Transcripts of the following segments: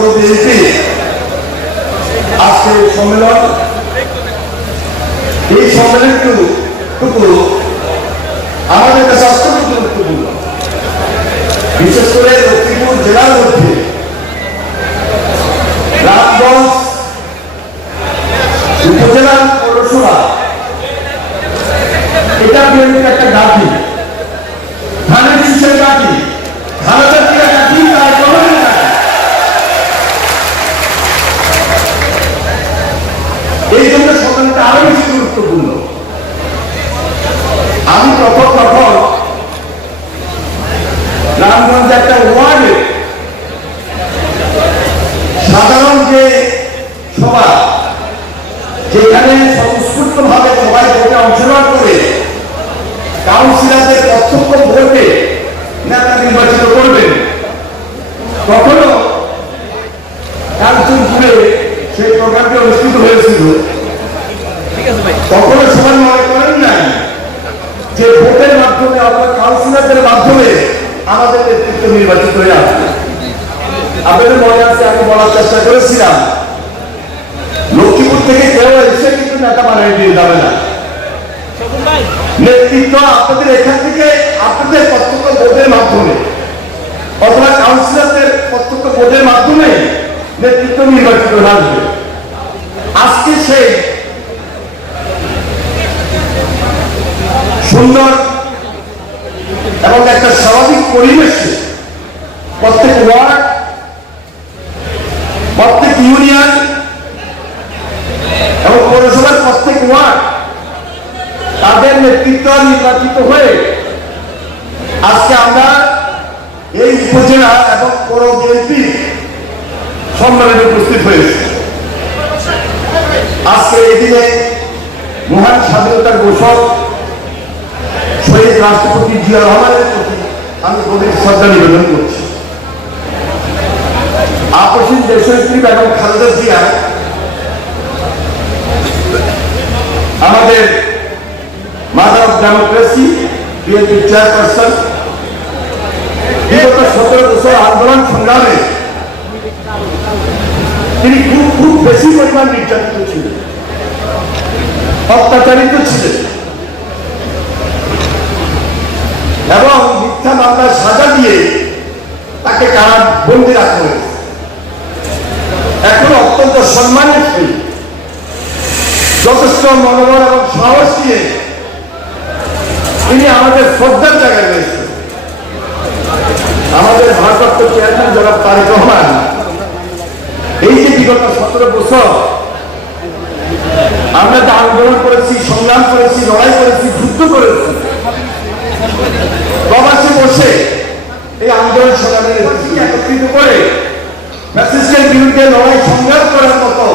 পৌর বিএনপি আজকের এই সম্মেলন, এই সম্মেলনটুকু টুকু আমাদের কাছে অত্যন্ত গুরুত্বপূর্ণ বিশেষ করে লক্ষ্মীপুর জেলার মধ্যে রামগঞ্জ উপজেলার পৌরসভা গুরুত্বপূর্ণ। আমি তখন তখন রামগঞ্জ একটা ওয়ার্ডে সাধারণ যে সভা, যেখানে সংস্কৃত ভাবে সবাই ভোটে অংশগ্রহণ করে, কাউন্সিলরদের প্রত্যক্ষ ভোটে নেতা নির্বাচিত করবেন কখনো কাঞ্চনপুরে সেই প্রোগ্রামটি অনুষ্ঠিত হয়েছিল কখনো সবাই মনে করেন নাই যে ভোটের মাধ্যমে অর্থাৎ মাধ্যমে আমাদের নেতৃত্ব নির্বাচিত হয়ে আসবে। আপনাদের মনে আছে, আমি বলার চেষ্টা করেছিলাম, লক্ষ্মীপুর থেকে কেউ এসে কিন্তু নেতা বানিয়ে দিয়ে যাবে না। নেতৃত্ব আপনাদের এখান থেকে আপনাদের প্রত্যক্ষ ভোটের মাধ্যমে, অথবা কাউন্সিলরদের প্রত্যক্ষ ভোটের মাধ্যমে নেতৃত্ব নির্বাচিত আসবে। আজকে সেই সুন্দর পরিবেশে প্রত্যেক ওয়ার্ড, প্রত্যেক ইউনিয়ন এবং পৌরসভার প্রত্যেক ওয়ার্ড তাদের নেতৃত্ব নির্বাচিত হয়ে আজকে আমরা এই উপজেলা এবং পৌর বিএনপি সম্মেলনে উপস্থিত হয়েছি। আজকে এই দিনে মহান স্বাধীনতার ঘোষক শহীদ রাষ্ট্রপতি জিয়া রহমানের প্রতি আমি গভীর শ্রদ্ধা নিবেদন করছি। আপসীন দেশনেত্রী বেগম খালেদা জিয়া, আমাদের মাদার অফ ডেমোক্রেসি, বিএনপির চেয়ারপারসন, বিগত সতেরো বছর আন্দোলন সংগ্রামে তিনি খুব খুব বেশি পরিমাণ নির্যাতিত ছিলেন, অত্যাচারিত ছিলেন। তাকে কারা বন্দি রাখা? হয়েছে এখন অত্যন্ত সম্মানের সহিত যথেষ্ট মনোবল এবং সাহস দিয়ে তিনি আমাদের শ্রদ্ধার জায়গায় রয়েছে আমাদের ভারপ্রাপ্ত চেয়ারম্যান জনাব তারেক রহমান, এই যে বিগত সতেরো বছর আমরা তো আন্দোলন করেছি, সংগ্রাম করেছি, লড়াই করেছি, যুদ্ধ করেছি, প্রবাসে বসে এই আন্দোলন সংগ্রামের নেতৃত্বকে একত্রিত করে ফ্যাসিস্টের বিরুদ্ধে লড়াই সংগ্রাম করার মতো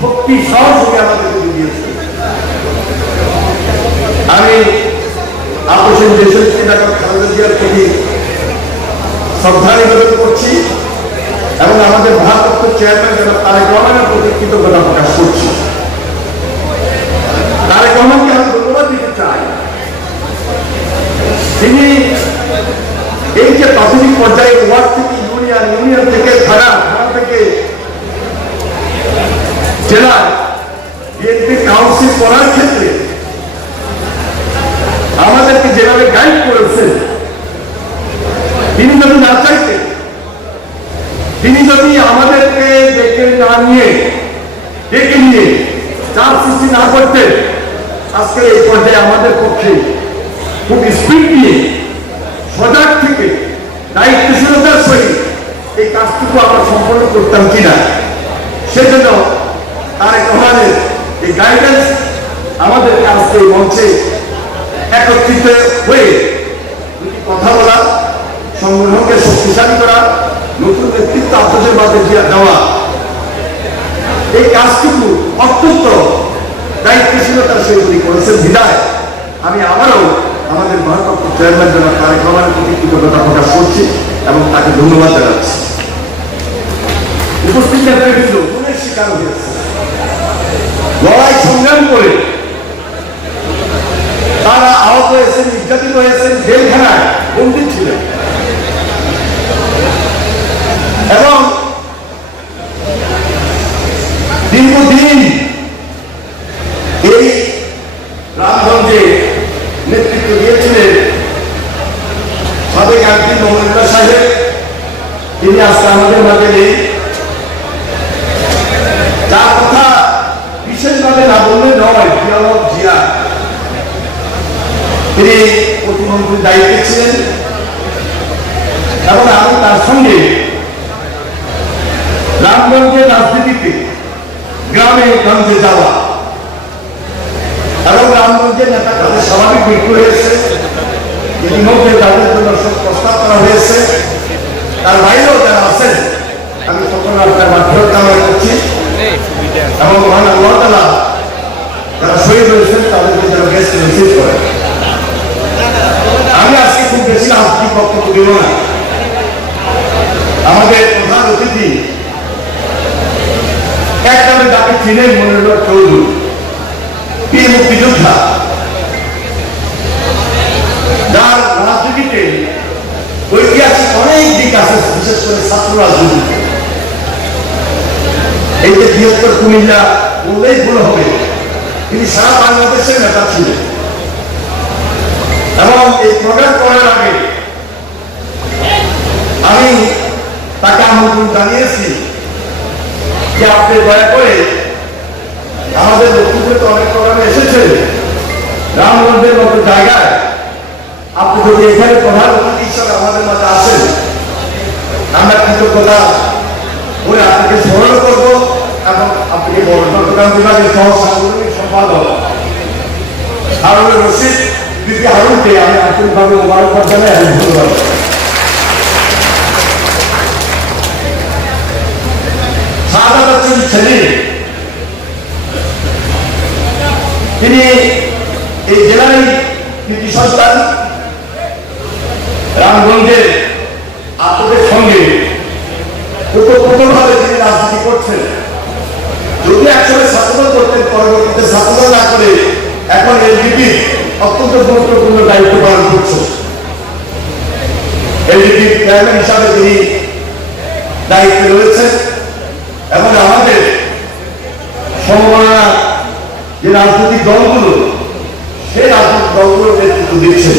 শক্তি সহযোগী আমাদেরকে দিয়েছে। আমি আপোষের দেশের ডাক্তার খালেদা জিয়ার প্রতি শ্রদ্ধা নিবেদন করছি এবং আমাদের ভারপ্রাপ্ত চেয়ারম্যান যারা তারেক রহমানের প্রতি কৃতজ্ঞতা প্রকাশ করছি। তারেক রহমানকে আমি ধন্যবাদ দিতে চাই। তিনি এই যে প্রাথমিক পর্যায়ে ওয়ার্ড থেকে ইউনিয়ন ইউনিয়ন থেকে থানা থানা থেকে জেলা, বিএনপি কাউন্সিল করার ক্ষেত্রে আমাদেরকে যেভাবে গাইড করেছেন তিনি যদি না চাইতেন, তিনি যদি আমাদেরকে ডেকে না নিয়ে, ডেকে নিয়ে চাপ সৃষ্টি না করতেন, আজকে এই পর্যায়ে আমাদের পক্ষে খুব স্পিড নিয়ে সজাগ থেকে দায়িত্বশীলতার সহিত এই কাজটুকু আমরা সম্পন্ন করতাম কিনা, সেজন্য তারেক রহমানের এই গাইডেন্স আমাদেরকে আজকে এই মঞ্চে একত্রিত হয়ে দুটি কথা বলা, সংগঠনকে শক্তিশালী করা, নতুন নেতৃত্ব আপনাদের মাঝে দিয়া দেওয়া, এই কাজটুকু অত্যন্ত দায়িত্বশীলতার সহিত করেছেন। বিদায়, আমি আবারও আমাদের ভারপ্রাপ্ত চেয়ারম্যান তারেক রহমানের প্রতি কৃতজ্ঞতা প্রকাশ করছি এবং তাকে ধন্যবাদ জানাচ্ছি। উপস্থিত নেতৃবৃন্দ গুণের শিকার হয়েছে। লড়াই সংগ্রাম করে তারা আহত হয়েছেন, নির্যাতিত হয়েছেন, জেলখানায় বন্দী ছিলেন। এবং দীর্ঘদিন এই রামগঞ্জে নেতৃত্ব দিয়েছিলেন সাবেক এমপি মোহাম্মদুল্লাহ সাহেব তিনি আজকে আমাদের মাঝে নেই যার কথা বিশেষভাবে না বললে নয় জিয়াউর জিয়া তিনি প্রতিমন্ত্রীর দায়িত্বে ছিলেন। এবং আমি তার সঙ্গে রামগঞ্জের রাজনীতিতে, গ্রামে গঞ্জে যাওয়া। এবং রামগঞ্জের নেতা তাদের স্বাভাবিক মৃত্যু হয়েছে। ইতিমধ্যে তাদের জন্য সব প্রস্তাব করা হয়েছে, তার বাইরেও যারা আছেন, আমি সকল আপনার মাধ্যমে কামনা করছি। এবং মহান আল্লাহ তালা যারা শহীদ হয়েছেন, তাদেরকে যেন গেস্ট রিসিভ করে। আমি আজকে খুব বেশি আর্থিক বক্তব্য দেব না। আমাদের প্রধান অতিথি, এক নামে তাকে চিনেন মনিরুল্লাহ চৌধুরী বীর মুক্তিযোদ্ধা, যার রাজনীতিতে ঐতিহাসিক অনেক দিক আছে, বিশেষ করে ছাত্র রাজনীতিতে এই যে বৃহত্তর কুমিল্লা বললেই ভুল হবে। তিনি সারা বাংলাদেশের নেতা ছিলেন। এবং এই প্রোগ্রাম করার আগে আমি তাকে আমন্ত্রণ জানিয়েছি যে আপনি দয়া করে আমাদের লক্ষ্মীপুরে তো অনেক প্রোগ্রামে এসেছেন রামগঞ্জের মতো জায়গায় আপনি যদি এখানে প্রধান অতিথি হিসাবে আমাদের মাঝে আসেন, আমরা কৃতজ্ঞতা করে আপনাকে স্মরণ করব এবং আপনাকে বড় চট্টগ্রাম বিভাগের সহ সাংগঠনিক সম্পাদক হারুনের রশিদ বিপি হারুনকে আমি আন্তরিকভাবে মোবারকবাদ জানাই এবং ধন্যবাদ হোসেন সেলিম তিনি এই জেলারই কৃতি সন্তান, রামগঞ্জের আপনাদের সঙ্গে ওতপ্রোতভাবে তিনি রাজনীতি করছেন। যদি একসময় ছাত্রদল করতেন, পরবর্তীতে ছাত্রদল না করে এখন এলডিপি অত্যন্ত গুরুত্বপূর্ণ দায়িত্ব পালন করছে। এলডিপি চেয়ারম্যান হিসাবে তিনি দায়িত্বে রয়েছেন এবং আমাদের সম্ভাবনা যে রাজনৈতিক দলগুলো, সেই রাজনৈতিক দলগুলো নেতৃত্ব দিচ্ছেন।